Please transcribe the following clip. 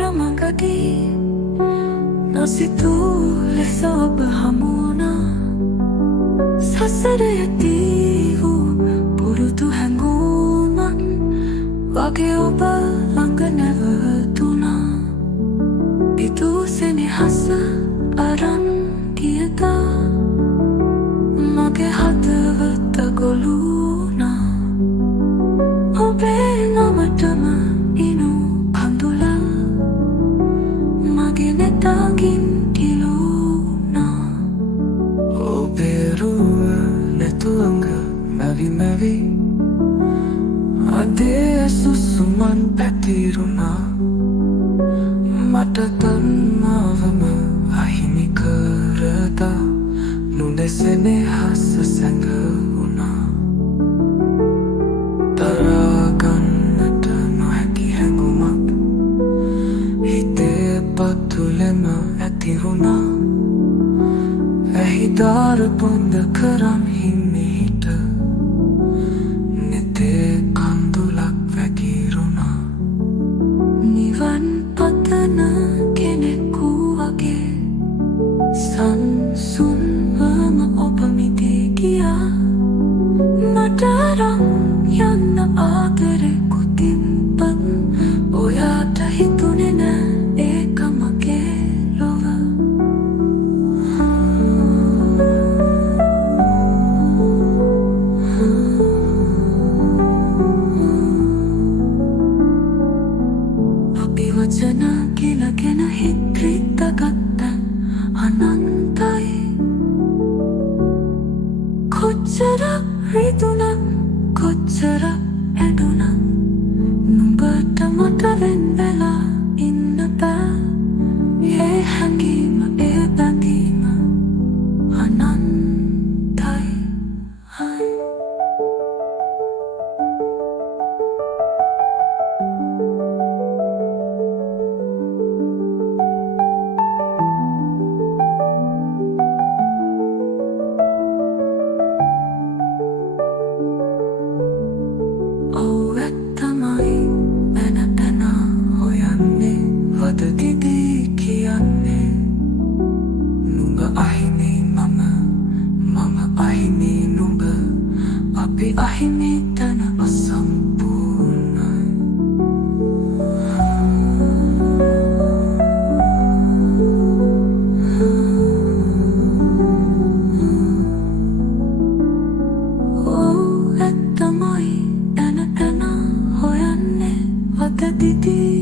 මඟදී නොසිතූ ලෙස ඔබ හමුවුණා. සසර යති වූ පුරුදු හැඟුමක් වගේ ඔබ ළඟ නැවතුණා. පිදූ සෙනෙහස අරන් ගියදා මගේ හදවත ගොළු වුණා. ඔබේ නමටම ඉනු කඳුල මගේ නෙතකින් කිලුණා. ඔබේ රුව නැතුළඟ මැවි මැවි අදේ සුසුමන් පැතිරුණා. මට තන්මාවම අහිමි කරදා නුදෙසෙනෙහස සැඟවුණා. දරාගන්නට නොහැකි හැඟුමක් හිතේ පතුලෙම ඇතිවුණා. ඇහි දාර බොන්ද කරම් හිමිහිට නෙතේ කඳුලක් වැගිරුණා. නිවන් පතන කෙනෙකු වගේ සංසුන්වම ඔබ මිදී ගියා. මට අරන් යන්න ආදරෙකු තිබ්බත් ඔයාට හිතුනේ නෑ ඒක මගේ ලොව. අපි වචන කියලාගෙන හිත රිද්දගත්ත අනන්තයි. කොච්චරක් රිදුනත් කොච්චරක් ඇඬුනත් නුඹට මට වෙන් වෙලා ඉන්න බෑ. ඒ හැඟීම ඒ බැඳීම අනන්තයි. දිදී කියන්නේ නුඹ අහිමි මම අහිමි නුඹ අපි අහිමි තන අසම්පූර්ණයි. ඇත්තමයි තන හොයන්නේ වද දිදී